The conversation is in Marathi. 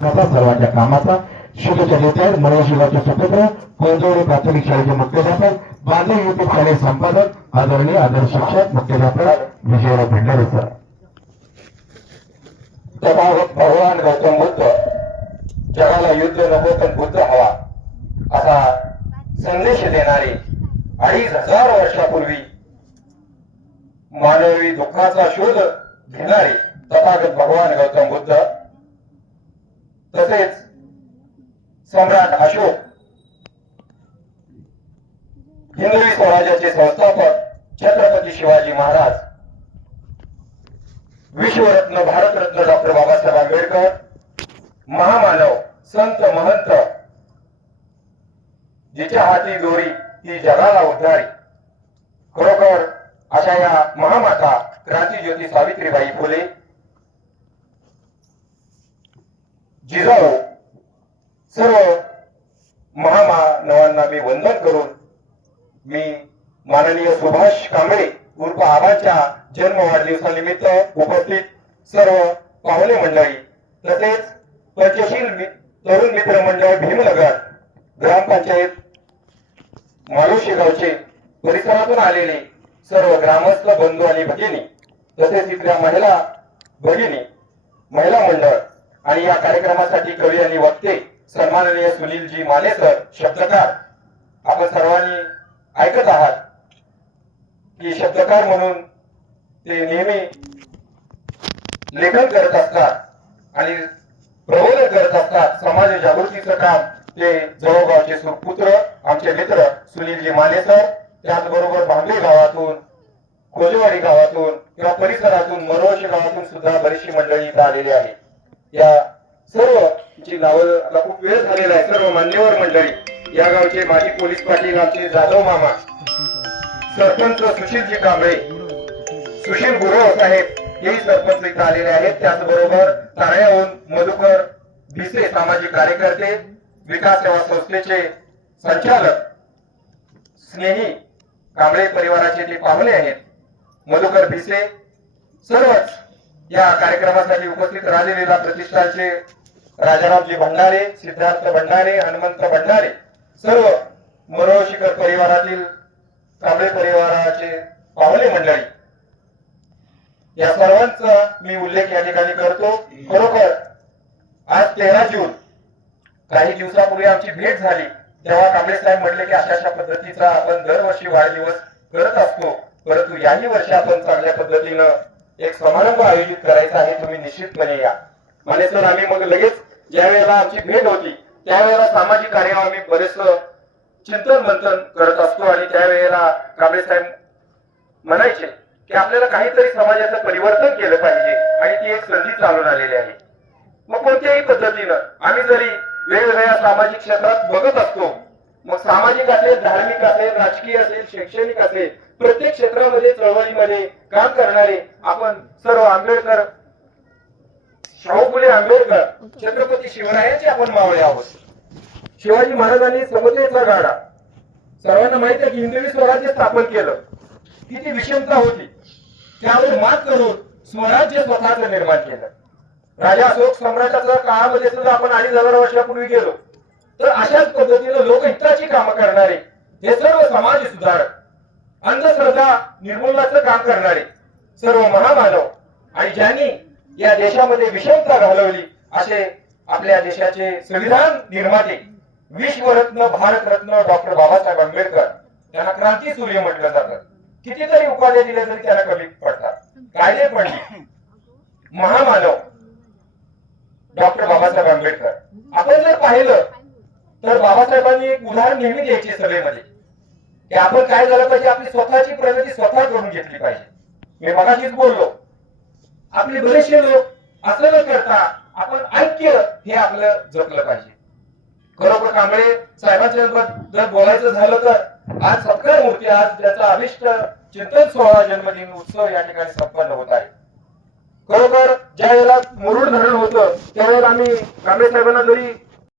त्याचा सर्वांच्या कामाचा शुभेच्छा देत आहेत मनोशिवाचे सुपुत्र कोंजवडी प्राथमिक शाळेचे मुख्याध्यापक बांधे युट्यूब शाळे संपादक आदरणीय आदर्श शिक्षक मुख्याध्यापक विजयराव भंडारे सर. तथागत भगवान गौतम बुद्ध जगाला युद्ध नको पण बुद्ध हवा असा संदेश देणारे 2500 वर्षापूर्वी मानवी दुःखाचा शोध घेणारे तथागत भगवान गौतम बुद्ध तसेच सम्राट अशोक हिंदवी स्वराज्याचे संस्थापक छत्रपती शिवाजी महाराज विश्वरत्न भारतरत्न डॉक्टर बाबासाहेब आंबेडकर महामानव संत महंत जिच्या हाती दोरी ती जगाला उद्धारी खरोखर अशा या महामाता क्रांतीज्योती सावित्रीबाई फुले जिजाऊ सर्व महामानवांना मी वंदन करून मी माननीय सुभाष कांबळे उर्फ आबांच्या जन्म वाढदिवसानिमित्त उपस्थित सर्व पाहुणे मंडळी तसेच पंचशील तरुण मित्र मंडळ भीमनगर ग्रामपंचायत माळोशी गावचे परिसरातून आलेले सर्व ग्रामस्थ बंधू आणि भगिनी तसेच इथल्या महिला भगिनी महिला मंडळ आणि या कार्यक्रमासाठी कवी आणि वक्ते सन्माननीय सुनीलजी माने सर शब्दकार आपण सर्वांनी ऐकत आहात की शब्दकार म्हणून ते नेहमी लेखन करत असतात आणि प्रबोधन करत असतात. समाज जागृतीचं काम ते जवळगावचे सुपुत्र आमचे मित्र सुनीलजी माने सर त्याचबरोबर भांबे गावातून कोलेवाडी गावातून किंवा परिसरातून मरोशी गावातून सुद्धा बरीचशी मंडळी इथं आलेली आहे. या सर्वची नावं खूप वेळ झालेला आहे. सर्व मान्यवर मंडळी या गावचे माजी पोलीस पाटील आमचे जाधव मामा सरपंच सुशीलजी कांबळे सुशील गुरव साहेब हेही सरपंच इथं आलेले आहेत. त्याचबरोबर तारयाहून मधुकर भिसे सामाजिक कार्यकर्ते विकास सेवा संस्थेचे संचालक स्नेही कांबळे परिवाराचे ते पाहुणे आहेत. मधुकर भिसे सर्वच या कार्यक्रमासाठी उपस्थित राजलीला प्रतिष्ठानचे राजारामजी भंडारे सिद्धार्थ भंडारे हनुमंत भंडारे सर्व मरोशीकर परिवारातील कांबळे परिवाराचे पाहुणे मंडळी या सर्वांचा मी उल्लेख या ठिकाणी करतो. खरोखर आज 13 जून काही दिवसापूर्वी आमची भेट झाली तेव्हा कांबळे साहेब म्हटले की अशा पद्धतीचा आपण दरवर्षी वाढदिवस करत असतो परंतु याही वर्षी आपण चांगल्या पद्धतीनं एक समारंभ आयोजित करायचा आहे तुम्ही निश्चितपणे या. माने सर आम्ही मग लगेच ज्या वेळेला आमची भेट होती त्यावेळेला सामाजिक कार्यावर आम्ही बरेच चिंतन मंथन करत असतो आणि त्यावेळेला कांबळे साहेब म्हणायचे की आपल्याला काहीतरी समाजाचं परिवर्तन केलं पाहिजे आणि ती एक संधी चालून आलेली आहे. मग कोणत्याही पद्धतीनं आम्ही जरी वेगवेगळ्या सामाजिक क्षेत्रात बघत असतो मग सामाजिक असेल धार्मिक असेल राजकीय असेल शैक्षणिक असेल प्रत्येक क्षेत्रामध्ये चळवळीमध्ये काम करणारे आपण सर्व आंबेडकर शाहू फुले आंबेडकर छत्रपती शिवरायांचे आपण मावळे आहोत. शिवाजी महाराजांनी समतेचा गाडा सर्वांना माहिती आहे की हिंदवी स्वराज्य स्थापन केलं. किती विषमता होती त्यावर मात करून स्वराज्य स्वतःच निर्माण केलं. राजा अशोक सम्राटाच्या काळामध्ये सुद्धा आपण 2500 वर्षापूर्वी गेलो तर अशाच पद्धतीने लोकहिताची कामं करणारे हे सर्व समाज सुधारक अंधश्रद्धा निर्मूलनाचं काम करणारे सर्व महामानव आणि ज्यांनी या देशामध्ये विषमता घालवली असे आपल्या देशाचे संविधान निर्माते विश्वरत्न भारतरत्न डॉक्टर बाबासाहेब आंबेडकर त्यांना क्रांती सूर्य म्हटलं जातं. कितीतरी उपाध्या दिल्या तरी त्यांना कमी पडतात. कायदे पडले महामानव डॉक्टर बाबासाहेब आंबेडकर आपण जर पाहिलं तर बाबासाहेबांनी एक उदाहरण नेहमी द्यायचे सभेमध्ये की आपण काय झालं पाहिजे आपली स्वतःची प्रगती स्वतः करून घेतली पाहिजे. मी मगाशीच बोललो आपले बरेचसे लोक असं न करता आपण ऐक्य हे आपलं जपलं पाहिजे. खरोखर कांबळे साहेबांच्या जर बोलायचं झालं तर आज सत्कार मूर्ती आज त्याचा अभिष्ट चिंतन सोहळा जन्मदिन उत्सव या ठिकाणी संपन्न होत आहे. खरोखर ज्या वेळेला मुरुड धरण होतं त्यावेळेला आम्ही कांबळे साहेबांना जरी